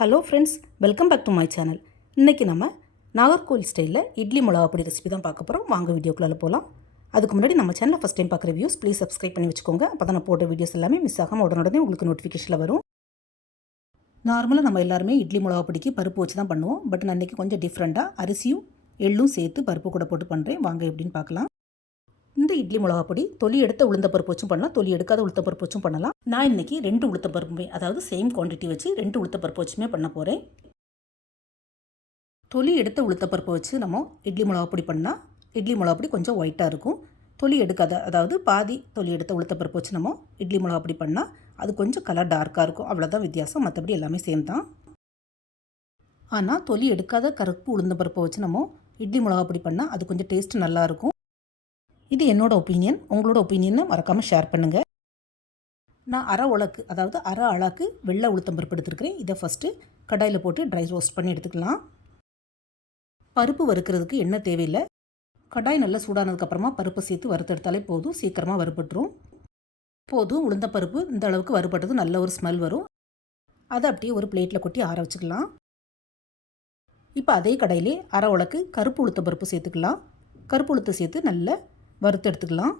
Hello friends welcome back to my channel. இன்றைக்கி நம்ம நாகர்கோவில் ஸ்டைலில் இட்லி மிளகா பொடி ரெசிபி தான் பார்க்க போகிறோம் வாங்க வீடியோக்குள்ளே போகலாம் அதுக்கு முன்னாடி நம்ம சேனலில் ஃபஸ்ட் டைம் பார்க்குற வியூஸ் ப்ளீஸ் சப்ஸ்கிரைப் பண்ணி வச்சுக்கோங்க. அப்போ தான் நான் போட்ட வீடியோஸ் எல்லாமே மிஸ் ஆகாமல் உடனே உங்களுக்கு நோட்டிஃபிகேஷனில் வரும். நார்மலாக நம்ம எல்லாருமே இட்லி மிளகா பொடிக்கு பருப்பு வச்சு தான் பண்ணுவோம். பட் நான் இன்றைக்கி கொஞ்சம் டிஃப்ரெண்ட்டாக அரிசியும் எள்ளும் சேர்த்து பருப்பு கூட போட்டு பண்ணுறேன் வாங்க எப்படின்னு பார்க்கலாம். இந்த இட்லி மிளகா பொடி தொலி எடுத்த உளுந்த பருப்பு வச்சும் பண்ணலாம் தொலி எடுக்காத உளுத்த பருப்பு வச்சும் பண்ணலாம். நான் இன்னைக்கு ரெண்டு உளுத்த பருப்புமே அதாவது சேம் குவான்டிட்டி வச்சு ரெண்டு உளுத்த பருப்பு வச்சுமே பண்ண போகிறேன் தொலி எடுத்த உளுத்த பருப்பை வச்சு நம்ம இட்லி மிளகா பொடி பண்ணால் இட்லி மிளகா பொடி கொஞ்சம் ஒயிட்டாக இருக்கும். தொலி எடுக்காத அதாவது பாதி தொலி எடுத்த உளுத்த பருப்பு வச்சு நம்ம இட்லி மிளகா பொடி பண்ணால் அது கொஞ்சம் கலர் டார்க்காக இருக்கும். அவ்வளோதான் வித்தியாசம். மற்றபடி எல்லாமே சேம் தான். ஆனால் தொலி எடுக்காத கருப்பு உளுந்த பருப்பை வச்சு நம்ம இட்லி மிளகா பொடி பண்ணால் அது கொஞ்சம் டேஸ்ட் நல்லாயிருக்கும் இது என்னோட ஒப்பீனியன் உங்களோட ஒப்பீனியனை மறக்காமல் ஷேர் பண்ணுங்கள் நான் அரை உலக்கு அதாவது அரை அழாக்கு வெள்ளை உளுத்தம் பருப்பு எடுத்துருக்கிறேன். இதை ஃபஸ்ட்டு கடாயில் போட்டு ட்ரை ரோஸ்ட் பண்ணி எடுத்துக்கலாம். பருப்பு வறுக்கிறதுக்கு என்ன தேவையில்லை. கடாய் நல்லா சூடானதுக்கப்புறமா பருப்பை சேர்த்து வறுத்தெடுத்தாலே போதும். சீக்கிரமாக வறுபட்டுரும். போதும் உளுந்த பருப்பு இந்த அளவுக்கு வறுபட்டது நல்ல ஒரு ஸ்மெல் வரும். அதை அப்படியே ஒரு பிளேட்டில் கொட்டி ஆற வச்சுக்கலாம். இப்போ அதே கடையிலே அரை உலக்கு கருப்பு உளுத்த பருப்பு சேர்த்துக்கலாம். கருப்பு உளுத்தை சேர்த்து நல்லா வறுத்து எடுத்துக்கலாம்.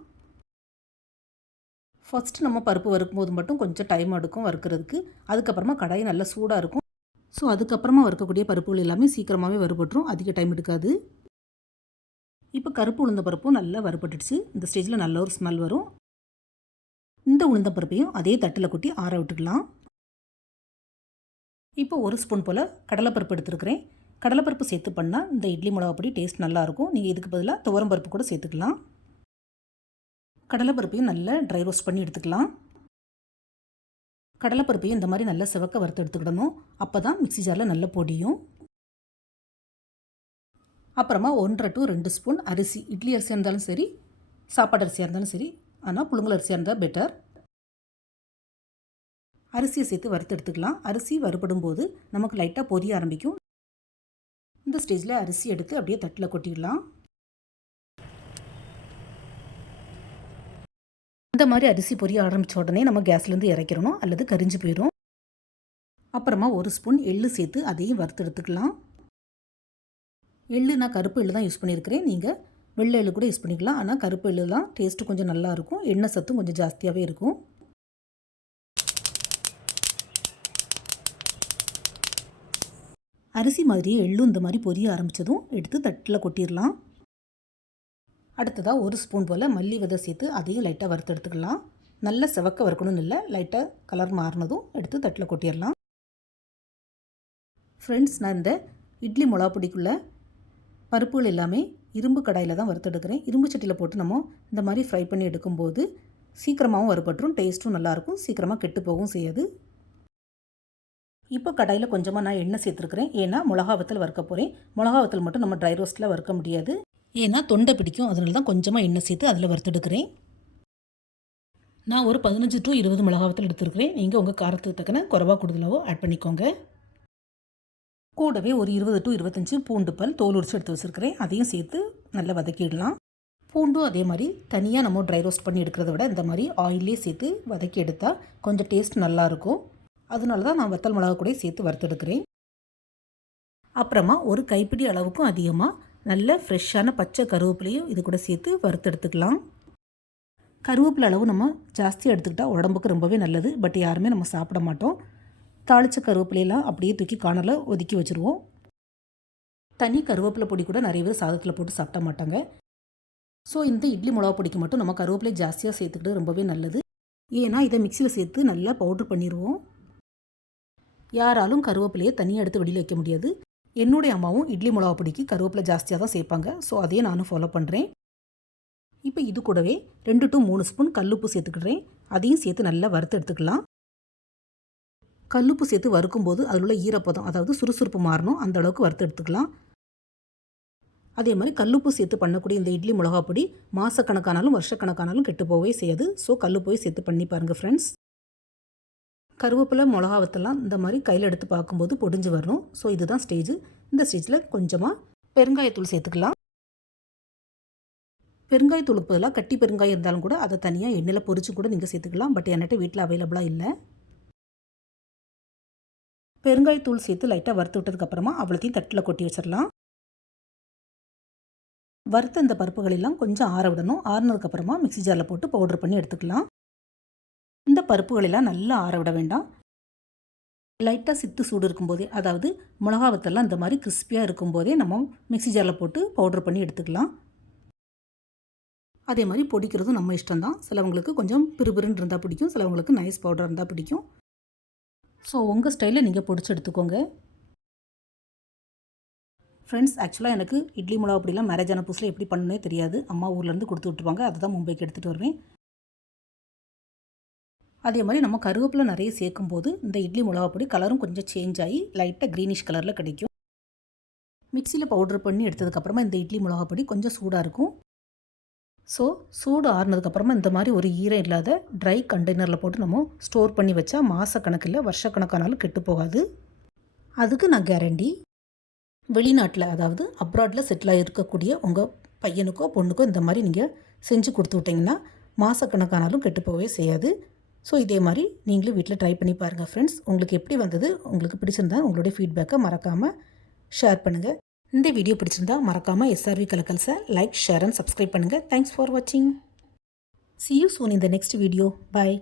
ஃபஸ்ட்டு நம்ம பருப்பு வறுக்கும்போது மட்டும் கொஞ்சம் டைம் எடுக்கும் வறுக்கிறதுக்கு. அதுக்கப்புறமா கடாய் நல்லா சூடாக இருக்கும். ஸோ அதுக்கப்புறமா வறுக்கக்கூடிய பருப்புகள் எல்லாமே சீக்கிரமாகவே வறுபட்டுரும். அதிக டைம் எடுக்காது. இப்போ கருப்பு உளுந்த பருப்பும் நல்லா வறுபட்டுடுச்சு. இந்த ஸ்டேஜில் நல்ல ஒரு ஸ்மெல் வரும். இந்த உளுந்த பருப்பையும் அதே தட்டில் கொட்டி ஆற விட்டுக்கலாம். இப்போ ஒரு ஸ்பூன் போல் கடலைப்பருப்பு எடுத்துருக்கிறேன். கடலைப்பருப்பு சேர்த்து பண்ணால் இந்த இட்லி மிளகா பொடி டேஸ்ட் நல்லாயிருக்கும் நீங்கள் இதுக்கு பதிலாக துவரம் பருப்பு கூட சேர்த்துக்கலாம். கடலைப்பருப்பையும் நல்லா ட்ரை ரோஸ்ட் பண்ணி எடுத்துக்கலாம். கடலைப்பருப்பையும் இந்த மாதிரி நல்லா சிவக்க வறுத்து எடுத்துக்கிடணும். அப்போ தான் மிக்ஸி ஜாரில் நல்லா பொடியும். அப்புறமா ஒன்றரை டு ரெண்டு ஸ்பூன் அரிசி இட்லி அரிசியாக இருந்தாலும் சரி சாப்பாடு அரிசியாக இருந்தாலும் சரி ஆனால் புழுங்கல் அரிசியாக இருந்தால் பெட்டர் அரிசியை சேர்த்து வறுத்து எடுத்துக்கலாம். அரிசி வறுபடும் போது நமக்கு லைட்டாக பொரிய ஆரம்பிக்கும். இந்த ஸ்டேஜில் அரிசி எடுத்து அப்படியே தட்டில் கொட்டிடலாம். இந்த மாதிரி அரிசி பொரிய ஆரம்பித்த உடனே நம்ம கேஸ்லேருந்து இறக்கிடணும் அல்லது கரிஞ்சு போயிடும் அப்புறமா ஒரு ஸ்பூன் எள்ளு சேர்த்து அதையும் வறுத்து எடுத்துக்கலாம். எள்ளு நான் கருப்பு எள்ளு தான் யூஸ் பண்ணியிருக்கிறேன். நீங்கள் வெள்ளை எள்ளு கூட யூஸ் பண்ணிக்கலாம். ஆனால் கருப்பு எள்ளு தான் டேஸ்ட்டு கொஞ்சம் நல்லாயிருக்கும் எண்ணெய் சத்தும் கொஞ்சம் ஜாஸ்தியாகவே இருக்கும். அரிசி மாதிரியே எள்ளும் இந்த மாதிரி பொரிய ஆரம்பித்ததும் எடுத்து தட்டில் கொட்டிடலாம். அடுத்ததாக ஒரு ஸ்பூன் போல் மல்லி விதை சேர்த்து அதையும் லைட்டாக வறுத்து எடுத்துக்கலாம். நல்ல செவக்க வறுக்கணும்னு இல்லை லைட்டாக கலர் மாறினதும் எடுத்து தட்டில் கொட்டிடலாம். ஃப்ரெண்ட்ஸ் நான் இந்த இட்லி மிளகா பொடிக்குள்ளே பருப்புகள் எல்லாமே இரும்பு கடாயில் தான் வறுத்தெடுக்கிறேன் இரும்பு சட்டியில் போட்டு நம்ம இந்த மாதிரி ஃப்ரை பண்ணி எடுக்கும்போது சீக்கிரமாகவும் வறுபட்டுரும் டேஸ்ட்டும் நல்லாயிருக்கும் சீக்கிரமாக கெட்டு போகவும் செய்யாது. இப்போ கடாயில் கொஞ்சமாக நான் எண்ணெய் சேர்த்துருக்குறேன். ஏன்னா மிளகாவத்தில் வறுக்க போகிறேன் மிளகா வத்தல் மட்டும் நம்ம ட்ரை ரோஸ்ட்டில் வறுக்க முடியாது. ஏன்னா தொண்டை பிடிக்கும். அதனால தான் கொஞ்சமாக எண்ணெய் சேர்த்து அதில் வறுத்தெடுக்கிறேன். நான் ஒரு பதினஞ்சு டு இருபது மிளகாவத்தில் எடுத்துருக்கிறேன். நீங்கள் உங்கள் காரத்துக்கு தக்கன குறவா கூடுதலாவோ ஆட் பண்ணிக்கோங்க. கூடவே ஒரு இருபது டு இருபத்தஞ்சி பூண்டு பல் தோல் உரிச்சு எடுத்து வச்சுருக்கிறேன். அதையும் சேர்த்து நல்லா வதக்கிடலாம். பூண்டும் அதே மாதிரி தனியாக நம்ம ட்ரை ரோஸ்ட் பண்ணி எடுக்கிறத விட இந்த மாதிரி ஆயிலே சேர்த்து வதக்கி எடுத்தால் கொஞ்சம் டேஸ்ட் நல்லாயிருக்கும் அதனால தான் நான் வத்தல் மிளகா கூட சேர்த்து வறுத்தெடுக்கிறேன். அப்புறமா ஒரு கைப்பிடி அளவுக்கும் அதிகமாக நல்ல ஃப்ரெஷ்ஷான பச்சை கருவேப்பிலையும் இது கூட சேர்த்து வறுத்தெடுத்துக்கலாம். கருவேப்பிலை அளவு நம்ம ஜாஸ்தியாக எடுத்துக்கிட்டால் உடம்புக்கு ரொம்பவே நல்லது. பட் யாருமே நம்ம சாப்பிட மாட்டோம். தாளித்த கருவேப்பிலையெல்லாம் அப்படியே தூக்கி காணல ஒதுக்கி வச்சுருவோம். தனி கருவேப்பிலை பொடி கூட நிறைய பேர் சாதத்தில் போட்டு சாப்பிட மாட்டாங்க. ஸோ இந்த இட்லி மிளகா பொடிக்கு மட்டும் நம்ம கருவேப்பிலை ஜாஸ்தியாக சேர்த்துக்கிட்டு ரொம்பவே நல்லது. ஏன்னா இதை மிக்சியில் சேர்த்து நல்லா பவுட்ரு பண்ணிடுவோம் யாராலும் கருவேப்பிலையை தனியாக எடுத்து வெளியில் வைக்க முடியாது. என்னுடைய அம்மாவும் இட்லி மிளகா பொடிக்கு கருவேப்பிலை ஜாஸ்தியாக தான் சேர்ப்பாங்க. ஸோ அதையே நானும் ஃபாலோ பண்ணுறேன் இப்போ இது கூடவே ரெண்டு டு மூணு ஸ்பூன் கல்லுப்பு சேர்த்துக்கிடுறேன். அதையும் சேர்த்து நல்லா வறுத்து எடுத்துக்கலாம். கல்லுப்பு சேர்த்து வறுக்கும்போது அதில் உள்ள ஈரப்பதம் அதாவது சுறுசுறுப்பு மாறணும். அந்த அளவுக்கு வறுத்து எடுத்துக்கலாம். அதே மாதிரி கல்லுப்பு சேர்த்து பண்ணக்கூடிய இந்த இட்லி மிளகா பொடி மாதக்கணக்கானாலும் வருஷக்கணக்கானாலும் கெட்டு போகவே செய்யாது. ஸோ கல்லுப்போய் சேர்த்து பண்ணி பாருங்கள் ஃப்ரெண்ட்ஸ் கருவேப்பிலை மிளகாவத்தெல்லாம் இந்த மாதிரி கையில் எடுத்து பார்க்கும்போது பொடிஞ்சு வரணும். ஸோ இதுதான் ஸ்டேஜ். இந்த ஸ்டேஜில் கொஞ்சமாக பெருங்காயத்தூள் சேர்த்துக்கலாம். பெருங்காயத்தூளுக்கு பதிலாக கட்டி பெருங்காயம் இருந்தாலும் கூட அதை தனியாக எண்ணெயில் பொரிச்சு கூட நீங்கள் சேர்த்துக்கலாம். பட் என்கிட்ட வீட்டில் அவைலபிளாக இல்லை. பெருங்காயத்தூள் சேர்த்து லைட்டாக வறுத்து விட்டதுக்கப்புறமா அவ்வளோத்தையும் தட்டில் கொட்டி வச்சிடலாம் வறுத்த இந்த பருப்புகளெல்லாம் கொஞ்சம் ஆற விடணும். ஆறுனதுக்கப்புறமா மிக்ஸி ஜாரில் போட்டு பவுடர் பண்ணி எடுத்துக்கலாம். பருப்புகளெல்லாம் நல்லா ஆற விட வேண்டாம். லைட்டாக சித்து சூடு இருக்கும்போதே அதாவது மிளகா வத்தெல்லாம் இந்த மாதிரி கிறிஸ்பியாக இருக்கும்போதே நம்ம மிக்ஸி ஜாரில் போட்டு பவுடர் பண்ணி எடுத்துக்கலாம். அதே மாதிரி பொடிக்கிறதும் நம்ம இஷ்டம்தான். சிலவங்களுக்கு கொஞ்சம் பிறுபிறுன்னு இருந்தால் பிடிக்கும் சிலவங்களுக்கு நைஸ் பவுடர் இருந்தால் பிடிக்கும். ஸோ உங்கள் ஸ்டைலில் நீங்கள் பொடிச்சு எடுத்துக்கோங்க. ஃப்ரெண்ட்ஸ் ஆக்சுவலாக எனக்கு இட்லி மிளகா பொடிலாம் மேரேஜ் ஆன புதுசில் எப்படி பண்ணனே தெரியாது. அம்மா ஊர்லேருந்து கொடுத்து விட்டுருவாங்க. அதை தான் மும்பைக்கு எடுத்துகிட்டு வருவேன். அதே மாதிரி நம்ம கருவேப்பிலை நிறைய சேர்க்கும் போது இந்த இட்லி மிளகா பொடி கலரும் கொஞ்சம் சேஞ்ச் ஆகி லைட்டாக க்ரீனிஷ் கலரில் கிடைக்கும். மிக்சியில் பவுடர் பண்ணி எடுத்ததுக்கப்புறமா இந்த இட்லி மிளகா பொடி கொஞ்சம் சூடாக இருக்கும். ஸோ சூடு ஆறுனதுக்கப்புறமா இந்த மாதிரி ஒரு ஈரம் இல்லாத ட்ரை கண்டெய்னரில் போட்டு நம்ம ஸ்டோர் பண்ணி வச்சா மாதக்கணக்கில் வருஷக்கணக்கானாலும் கெட்டு போகாது. அதுக்கு நான் கேரண்டி வெளிநாட்டில் அதாவது அப்ராடில் செட்டில் இருக்கக்கூடிய உங்கள் பையனுக்கோ பொண்ணுக்கோ இந்த மாதிரி நீங்கள் செஞ்சு கொடுத்து விட்டிங்கன்னா மாதக்கணக்கானாலும் கெட்டு போகவே செய்யாது. ஸோ இதே மாதிரி நீங்களும் வீட்டில் ட்ரை பண்ணி பாருங்கள் ஃப்ரெண்ட்ஸ் உங்களுக்கு எப்படி வந்தது? உங்களுக்கு பிடிச்சிருந்தா உங்களுடைய ஃபீட்பேக்கை மறக்காமல் ஷேர் பண்ணுங்கள் இந்த வீடியோ பிடிச்சிருந்தா மறக்காமல் எஸ்ஆர்வி கலக்கல்ஸை லைக் ஷேர் அண்ட் சப்ஸ்கிரைப் பண்ணுங்கள் தேங்க்ஸ் ஃபார் வாட்சிங் சி யூ சோன் இந்த நெக்ஸ்ட் வீடியோ பாய்